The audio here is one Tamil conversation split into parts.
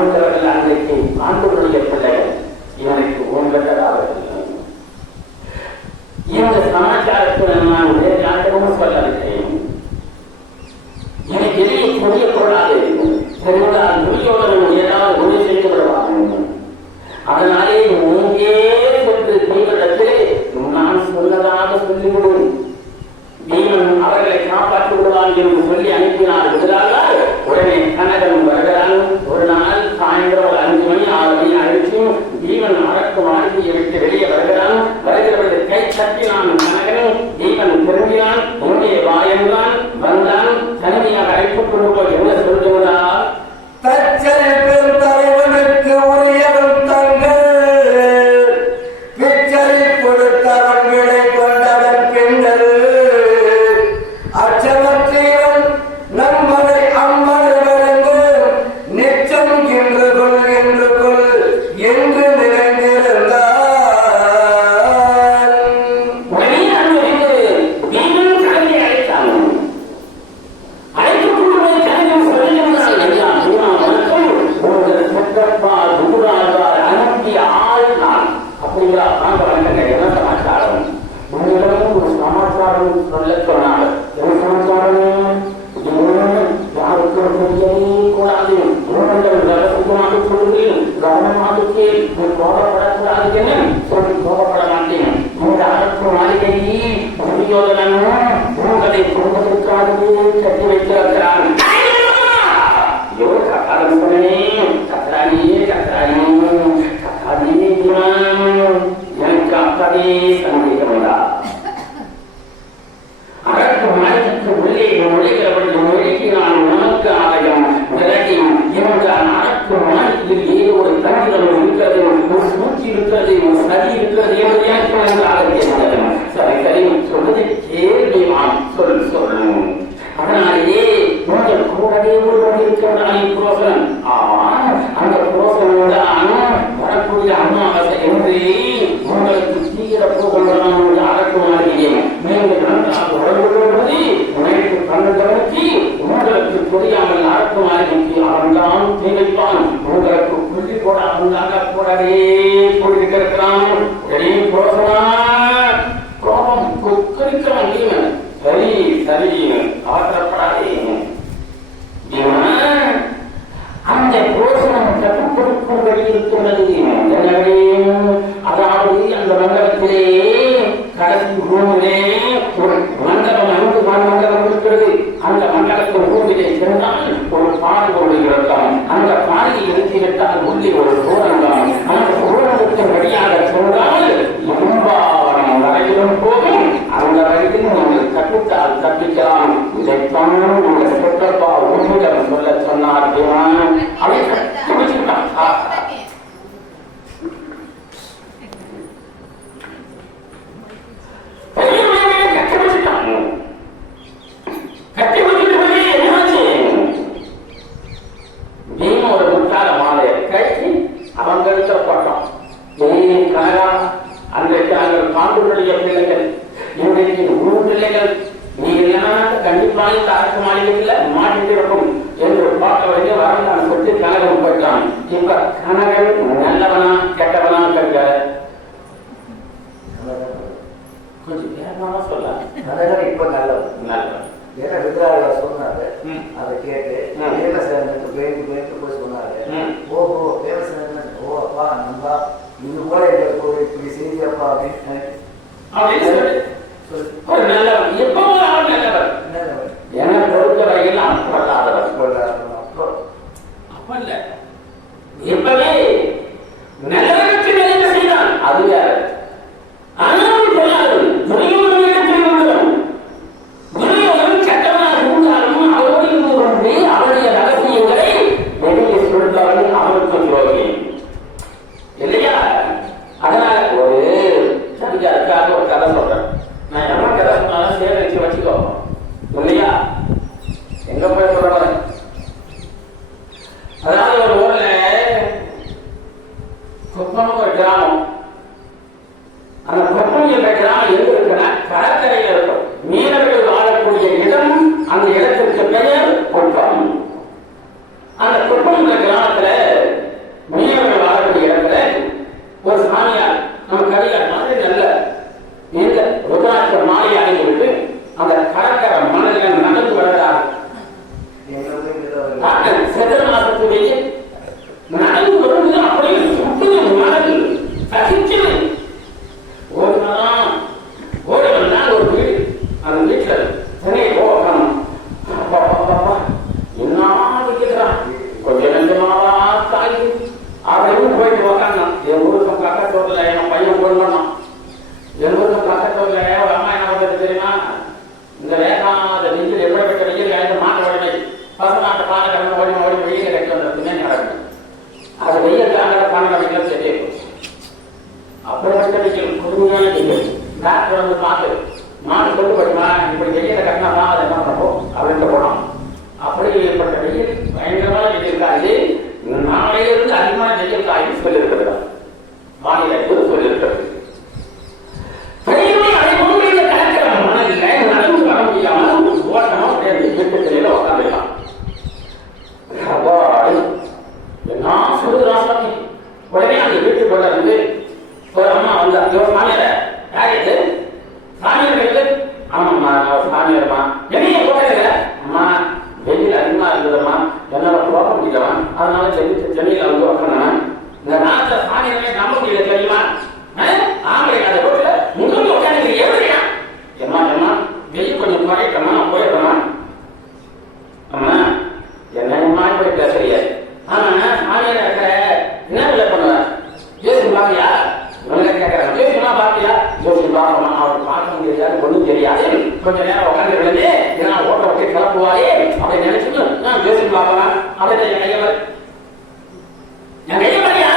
வாழ்ந்தவர்கள் அன்றைக்கு ஆண்டுடைய பிள்ளைகள் இவனுக்கு உங்களாக இந்த சமாச்சாரத்தில் நான் யாருக்கும் சொல்லவில்லை. எனக்கு எதிரே புரிய கொள்ளாது தெரிந்தால் துரியோதனன் ஏதாவது உதவி செய்து விடுவாங்க. அதனாலே நீங்கே சென்று தீவிரத்திலே நான் சொன்னதாக சொல்லிவிடும். நீங்களும் அவர்களை காப்பாற்றி விடுவான் என்று சொல்லி அனுப்பினார். எதிராக உடனே கனகன் வருகிறான். ஒரு நாள் சாயந்தரம் ஒரு 5 மணி 6 மணி அழைச்சி ஜீவன் அடக்கு வாழ்க்கையை விட்டு வெளியே வருகிறான். வருகிறவர்கள் கை தட்டினான். கனகன் ஜீவன் திரும்பினான். உன்னுடைய வாயன்தான் வந்தான். தனிமையாக அழைத்துக் கொண்டு போய் என்ன சொல்லுகிறார்? தலைவனுக்கு உரியவன் தங்கள் பிச்சரை கொடுத்தவர்களை கொண்டவர் பெண்கள் அச்சமற்றியவன் நம்மளை அம்மனை வழங்கு நிச்சம் என்று கொள் என்று நிறைந்திருந்தார். சொல்ல சொன்னார். கூடாது கவனமாக கோபப்படக்கூடாது என சொல்லி கோபப்பட மாட்டேன். இந்த அரசு மாளிகையை துரியோதனனும் உங்களை குடும்பத்திற்காகவே கட்டி வைத்திருக்கிறான். எனக்கு அப்பவே சந்தேகம்டா. அரசு மாநிலத்துக்கு உள்ளே நுழைகிறவர்கள் மொழிக்கு நான் உனக்கு ஆலயம் விலகியும் இவர்கள் அரசு மாநிலத்தில் ஏதோ ஒரு தந்திரம் இருக்கிறது, ஒரு சூழ்ச்சி இருக்கிறது, ஒரு சதி இருக்கிறது என்று எனக்கு ஆலோசித்தது. சரி சரி சொல்வதை கேள்விமான் சொல்லும். அதனாலேயே உங்கள் கூடவே ஒருவன் இருக்கிறான் புரோசன். அந்த புரோசன் தான் வரக்கூடிய அமாவாசை என்று உங்களுக்கு தீர போகின்றான். அரசு மாளிகையை நீங்கள் நன்றாக உறவுகொள்வது உனக்கு கண்ணுக்கு உங்களுக்கு புரியாமல் அரசு மாளிகைக்கு அவன்தான் தீ வைப்பான். உங்களுக்கு புள்ளி போட அவன்தாக கூடவே போயிருக்கிறான். புரோசனா கோபம் கொக்கரிக்கிறான். சரி சரி ஆத்திரப்படாதே. அந்த புரோசனம் கற்றுக் கொடுக்கும்படி இருக்கிறது. எனவே அதாவது அந்த மண்டபத்திலே கடைசி ரூமிலே ஒரு மண்டபம் 5 மண்டபம் இருக்கிறது. அந்த மண்டபத்தின் ரூமிலே சென்றால் ஒரு பாடல் கொள்ளுகிறோம். அந்த பாடலை எடுத்துவிட்டால் உள்ளே ஒரு சோழன்தான். அந்த சோழனத்தின் வழியாக சென்றால் இம்பாவனம் வரையிலும் போகும். அந்த வரையில் நீங்கள் கற்பித்தால் கற்பிக்கலாம். இதைத்தான் உங்கள் சொற்றப்பா உண்மையிடம் சொல்ல சொன்னார். அதை அவங்களுக்கு பட்டம் கனகா அன்றைக்கு அவர்கள் பாண்டுடைய பிள்ளைகள் இன்றைக்கு 3 பிள்ளைகள் நீ இல்லைன்னா கண்டிப்பாக அரசு மாளிகையில் மாட்டிட்டு இருக்கும் என்று பார்க்க வேண்டிய வரலாறு சொல்லி கனகன் போயிட்டான். இப்ப கனகன் நல்லவனா கெட்டவனா கேட்க கொஞ்சம் வேகமாக சொல்ல. கனகன் இப்ப நல்லவன் நல்லவன் ஏன்னா ருத்ராஜா சொன்னாரு. அதை கேட்டு தேவசேனனுக்கு பேருக்கு போய் சொன்னாரு. ஓஹோ தேவசேனன் ஓ அப்பா நம்பா இது போல எங்களுக்கு இப்படி செய்தி அப்பா அப்படின்னு ஒரு நல்லவன். எப்பவும் அவன் நல்லவன். என பொறுத்த வரையில் அவன் கொள்ளாதவன். அப்ப இல்ல எப்பவே நல்லவனுக்கு நல்ல செய்தான். அது வேற. ஆனால் கொள்ளாதவன் துரியோதனன் கெட்டவனாக இருந்தாலும் அவரோடு இருந்து கொண்டு அவருடைய ரகசியங்களை வெளியே சொல்பவன் அவனுக்கு துரோகி இல்லையா? அதனால ஒரு சரியாருக்காக ஒரு கதை சொல்றேன். நான் என்ன கதை சொன்னாலும் சேகரிச்சு வச்சுக்கோ இல்லையா? எங்க போய் சொல்றேன். அதாவது ஒரு ஊர்ல குப்பம் போயிட்டு உக்காந்தான். என் ஊருக்கு பக்கத்தூர்ல என் பையன் போன் பண்ணான். என் ஊருக்கு பக்கத்தூர்ல ஒரு அம்மா என்ன பண்றது தெரியுமா? இந்த வேகாத நெஞ்சில் எப்படிப்பட்ட வெயில் காய்ந்து மாட்ட உடனே பசநாட்டு பானை கிழமை ஓடி ஓடி வெயில் கட்டி வந்ததுமே நடக்கும். அது வெயில் கால பானை வைக்கிறது தெரியும். அப்படிப்பட்ட வெயில் புதுமையான வெயில். டாக்டர் வந்து மாடு கொண்டு போயிடுமா, இப்படி வெயில கட்டினா அதை என்ன பண்ணுவோம் அப்படின்ட்டு போனோம். அப்படிப்பட்ட வெயில் பயங்கரமான வெயில் காய்ச்சி நாளையிலிருந்து அதிகமான வெயில் காய்ச்சி சொல்லியிருக்கிறது. வானிலை சொல்லியிருக்கிறது. உடனே அந்த வீட்டுக்கு போல இருந்து ஒரு அம்மா வந்தா, சாமியார யாரு சாமியார்? ஆமாம்மா சாமியார்மா. என்னைய போகல அம்மா, வெயில் அதிகமா இருந்ததும்மா, என்னால போக முடியலமா, அதனால சென்னையில வந்து உட்காந்தேன். இந்த நாட்டுல சாமியாரே நம்ப முடியல தெரியுமா? ஆம்பளை அதை போட்டுல முன்னூத்தி உட்காந்து எப்படியா? ஏமா ஏமா வெயில் கொஞ்சம் குறைக்கமா போயிடுறோமா? அம்மா என்னமா போய் பேசுறிய? ஆனா சாமியார இருக்கிற என்ன வேலை பண்ணுவேன்? ஜோசியம் பாப்பியா? கேட்கறாங்க. ஜோசியமா பாப்பியா? ஜோசியம் பார்க்கணும். அவருக்கு பார்க்க முடியாது, ஒன்றும் தெரியாது. கொஞ்ச நேரம் உட்காந்து விழுந்து ஏன்னா ஓட்ட ஓட்டி கிளப்புவாயே அப்படி நினைச்சுட்டு நான் ஜோசியம் பார்க்கலாம். அப்படி என் கையவர் என் கையவரியா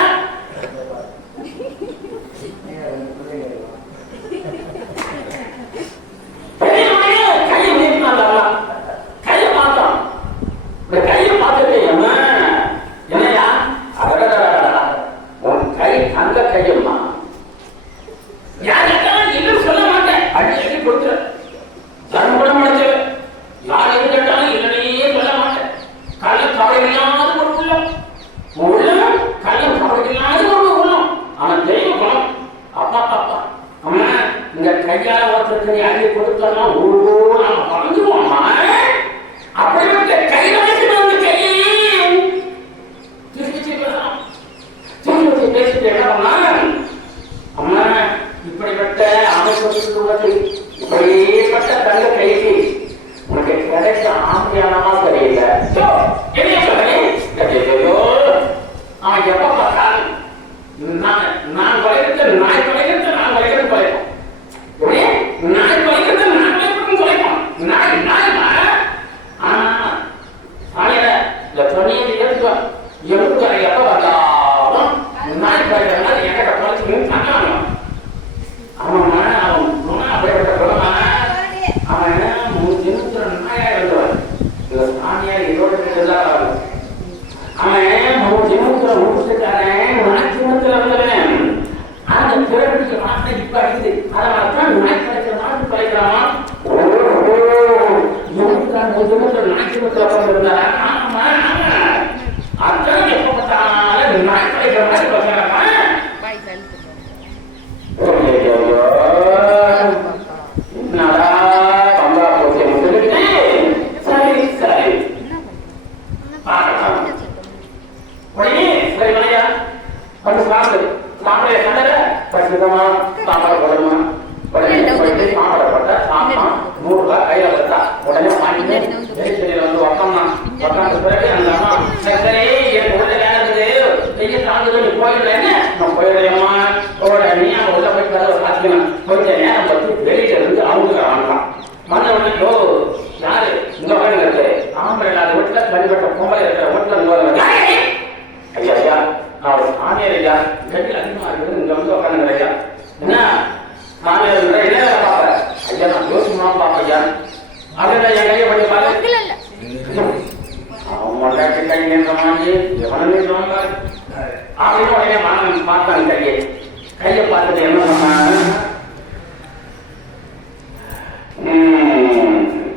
கையை பார்த்துட்டு என்ன பண்ண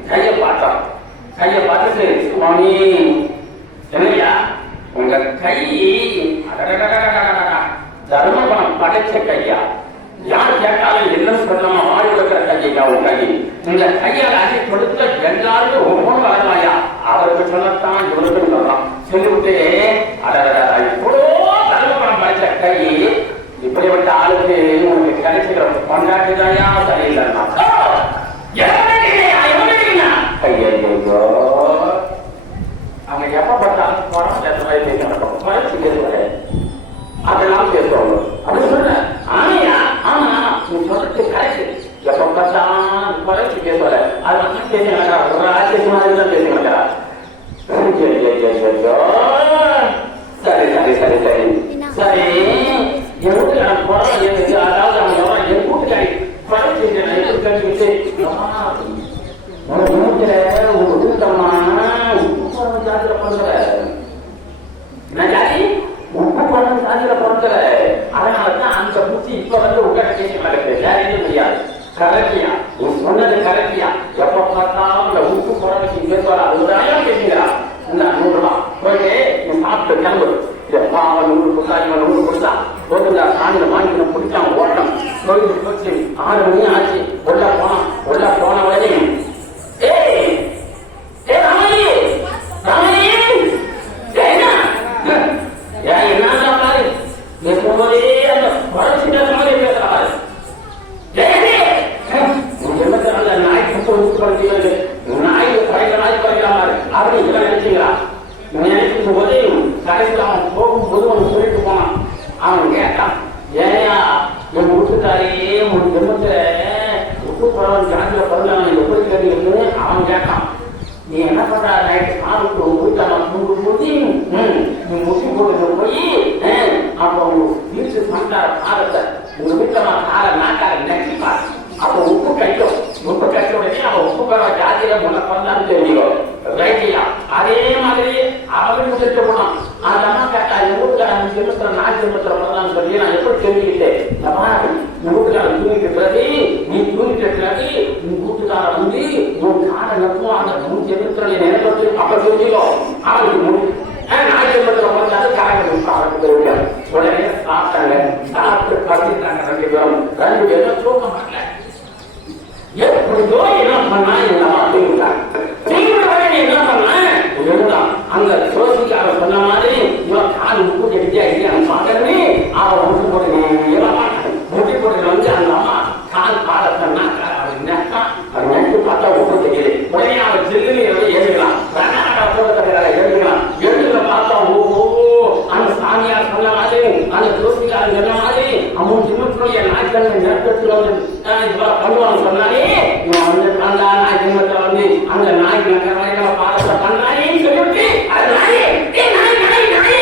கையை பார்த்தான். கையை பார்த்துட்டு சுவாமி என்னையா உங்க கை தர்மபுரம் படைச்ச கையா, யார் கேட்டாலும் என்ன சொல்லாம ஆள் இருக்கிற கையா உன் கை, இந்த கையால் அடி கொடுத்த எல்லாருக்கும் ஒவ்வொரு வரலாயா அவருக்கு சொல்லத்தான் இவருக்கு சொல்லலாம் சொல்லிவிட்டு இப்போ தர்மபுரம் படைச்ச கை இப்படிப்பட்ட ஆளுக்கு உங்களுக்கு கிடைச்சிக்கிற கொண்டாட்டுதாயா சரியில்லைன்னா ஐயோ அவங்க எப்ப பார்த்தாலும் குறைச்சு அதனால காலத்துல பொறுத்தல. அதனாலதான் அந்த புத்தி இப்ப வந்து உட்காந்து நடக்குது. வேற எதுவும் முடியாது. கரெக்டியா நீ சொன்னது கரெக்டியா? எப்ப பார்த்தாலும் இந்த உப்பு குறைச்சி பேசுவாரா? அது ஒரு ஆயிரம் பேசுகிறா. இந்த 100 ரூபாய் போயிட்டு நீ சாப்பிட்டு கிளம்பு. அவன் 100 கொடுத்தா இவன் 100 கொடுத்தா போட்டு சாணியில வாங்கி பிடிச்சான் ஓட்டம் கோயில் போச்சு. 6 மணி ஆச்சு. உள்ள போன வரையும் அவன் கேட்டான், ஏயா என் வீட்டுக்காரே உன் ஜென்மத்துல உப்பு பரவல் ஜாதியில பரவலாம் எப்படி கேட்டீங்கன்னு அவன் கேட்டான். நீ என்ன பண்ற? நைட்டு சாப்பிட்டு உங்க வீட்டுல முட்டி நீ முட்டி போட்டு போய் அப்ப உங்க வீட்டு சண்டார காலத்தை உங்க வீட்டுல கால நாட்டார நக்கிப்பாரு. அப்ப உப்பு கட்டும். உப்பு கட்ட உடனே அவன் உப்பு பரவல் ஜாதியில முன்ன வந்தான்னு தெரியும். ரைட்டியா? அதே மாதிரி அவர்களும் செட்டு போனான். அந்த அம்மா கேட்டா என் வீட்டுக்காரன் ஜென்மத்துல நான் ஜென்மத்துல வந்தான்னு சொல்லி நான் எப்படி தெரிஞ்சுக்கிட்டேன்? உன் வீட்டுக்காரன் தூங்கிட்டு பிறகு நீ தூங்கிட்ட பிறகு உன் வீட்டுக்காரன் வந்து உன் காலை நப்பும் அந்த உன் ஜென்மத்துல நினைப்பது அப்ப தெரிஞ்சுக்கோ. அவனுக்கு நான் ஜென்மத்துல வந்தாலும் காரணம் உடனே சாப்பிட்டாங்க. சாப்பிட்டு படுத்துட்டாங்க. 2 பேரும் தூக்க மாட்டல. எப்படியோ என்ன பண்ணா எங்க அம்மா தூங்கிட்டாங்க. என்ன பண்ண அங்க சோசிக்காக சொன்ன மாதிரி இவன் கால் உப்பு கெட்டியா இல்லையா பாக்கவே அவன் முட்டி போட்டு முட்டி போட்டு வந்து அந்த அம்மா கால் பாடத்தை அவன் நெட்டு பார்த்தா உப்பு தெரியுது. உடனே அவன் ஜில்லுன்னு எழுதுக்கலாம். எழுதுல பார்த்தா அந்த சாமியார் சொன்ன மாதிரி அந்த ஜோசிக்காரன் சொன்ன மாதிரி அவன் ஜிம்மத்துடைய நாய்கள் நெருக்கத்துல வந்து பண்ணுவான் சொன்னாலே இவன் வந்து அந்த நாய் ஜிம்மத்தை வந்து அந்த நாய் நகர பாடத்தை பண்ணானேன்னு சொல்லிவிட்டு அது நாயே நாய் நாய் நாயே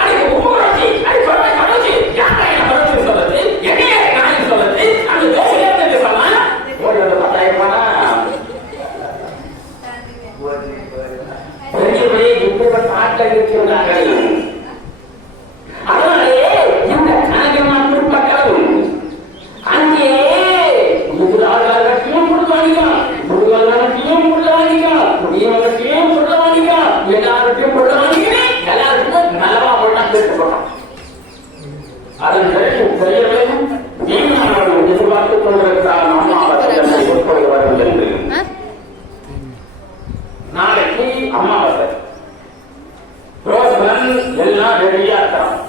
அதுக்கு உப்பு குறைச்சி அது குறைச்சி யாரை குறைச்சு சொல்றது என்னைய நாய் சொல்றது அந்த ஜோசியத்தை சொன்னா ஓடுறது 10,000 பெரிய இப்ப காட்டில் இருக்கிறார்கள். அதனாலே இந்த கனகமான பிற்பட்டவன் அங்கே முதுகாலத்தையும் கொடுவானிக்கான், முதுகாலத்தையும் கொடுவானிக்கான், குடியவர்களையும் கொடுவானிக்கான், எல்லாருக்கும் கொடுவானிக்கிறேன். எல்லாருக்கும் நல்லவா போட்டா பேச போட்டான். அதன் பிறகு பெரியவரையும் நீதிமன்றம் எதிர்பார்த்துக் கொண்டிருக்கிறார். அம்மா அவர்கள் உட்கொள்வார்கள் என்று நாளைக்கு அமாவாசை ரோசன் எல்லாம் ரெடியா இருக்கிறான்.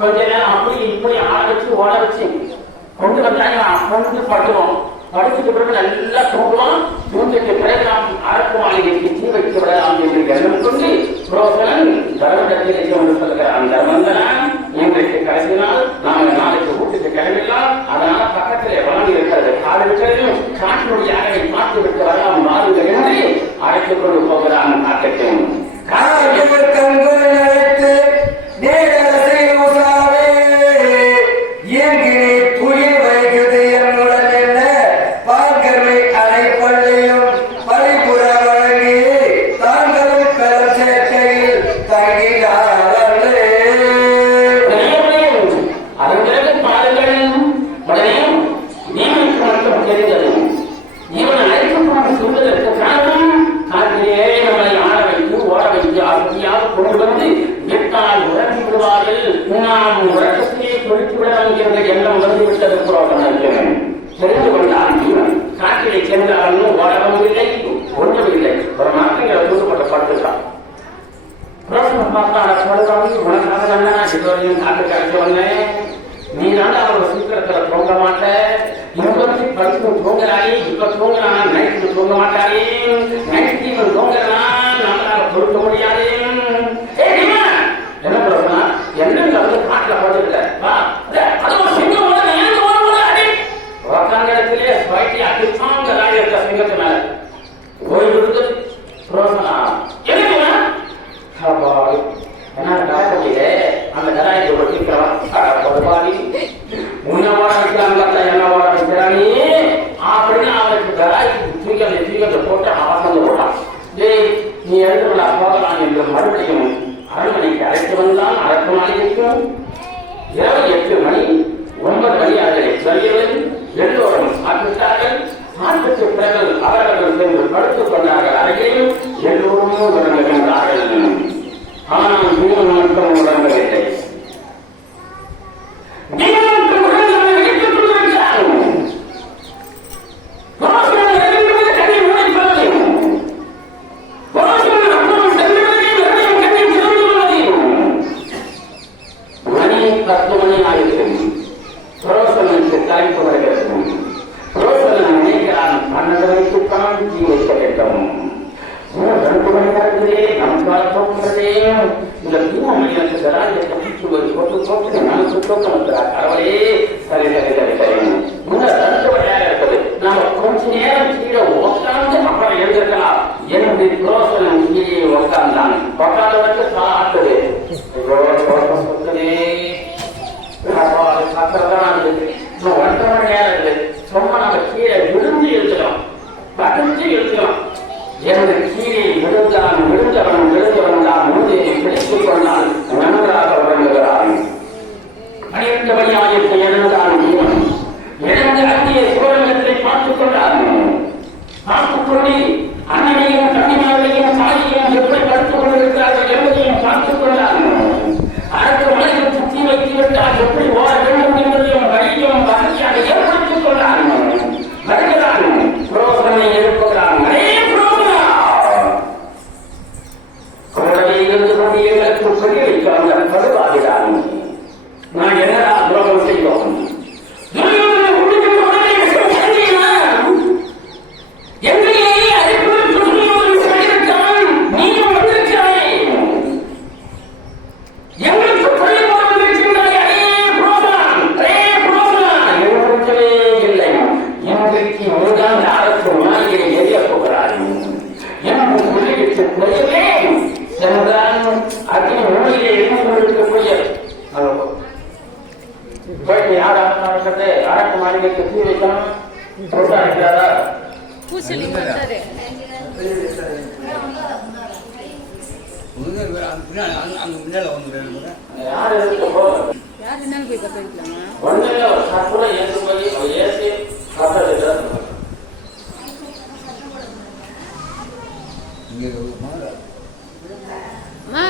கொஞ்ச நேரம் அப்படி இப்படி ஆட வச்சு ஓட வச்சு கொண்டு வந்தாங்க. கொண்டு படுத்துவோம். படுத்துட்டு பிறகு நல்லா தூங்கலாம். தூங்கிட்டு பிறகு நாம் அரக்கு மாளிகைக்கு தீ வைத்து விடலாம் என்று எண்ணம் கொண்டு ரோசன் தர்மத்தில் சொல்கிறான். தர்மந்தன் இன்றைக்கு கடைசி நாள், நாங்கள் நாளைக்கு வீட்டுக்கு கிளம்பிடலாம். அதனால பக்கத்திலே வாங்கி இருக்கிறது காடு விட்டதையும் காட்டினுடைய அறையை பார்த்து விட்டு வரலாம் மாறுங்கள் என்று அழைத்துக் கொண்டு போகிறான். காட்டுக்கும் பரிபுற வழங்கி தாங்களும் பெற சேர்க்கையில் தங்கினார். எல்லோரையும் காட்டு காட்டு வந்தேன். நீ தான் அவரோட சீக்கிரத்துல தூங்க மாட்டேன். இன்னொரு படுத்து தூங்குறாளே, இப்ப தூங்குறான், நைட்டு தூங்க மாட்டாளே, நைட்டு இவன் தூங்குறான், நம்மளால பொறுக்க முடியாது. என்ன சொல்றா? என்னங்க வந்து காட்டுல போட்டுக்கல அதுவும் சிங்கம் உக்காங்கத்திலே ஸ்வைட்டி அடிச்சாங்க ராஜ சிங்கத்து மேல ஓய்வு இருக்குது. என்ன காட்டிலே அந்த கராய்க்கு ஒட்டிக்கலாம் உன்னவோட வைக்கிறாங்க என்னவோட வைக்கிறானே அப்படின்னு அவருக்கு கராய்க்கு தூக்கத்தை போட்டு அவசந்து போட்டான். நீ எழுதுல போகலாம் என்று மறுபடியும் அரண்மனைக்கு அழைத்து வந்தான். அரசு மாளிகைக்கும் இரவு 8 மணி 9 மணி ஆகிய எல்லோரும் சாப்பிட்டார்கள். சாப்பிட்டு பிறகு அவர்கள் சென்று படுத்துக் கொண்டார்கள். அருகிலும் எல்லோரும் உறங்குகின்றார்கள். ஆனால் வீரன் மட்டும் உறங்கவில்லை.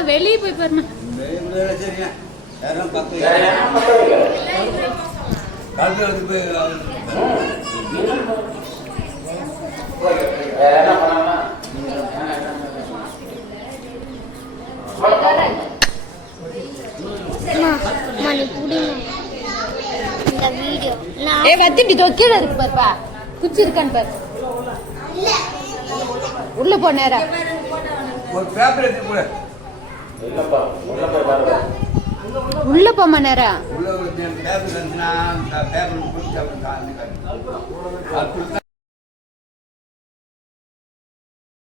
வெளியே போய் பாருமா. கீழே இருக்கு பாருப்பா, குச்சி இருக்கான்னு பாரு. உள்ள போ நேரா. உள்ள போமா நேரா.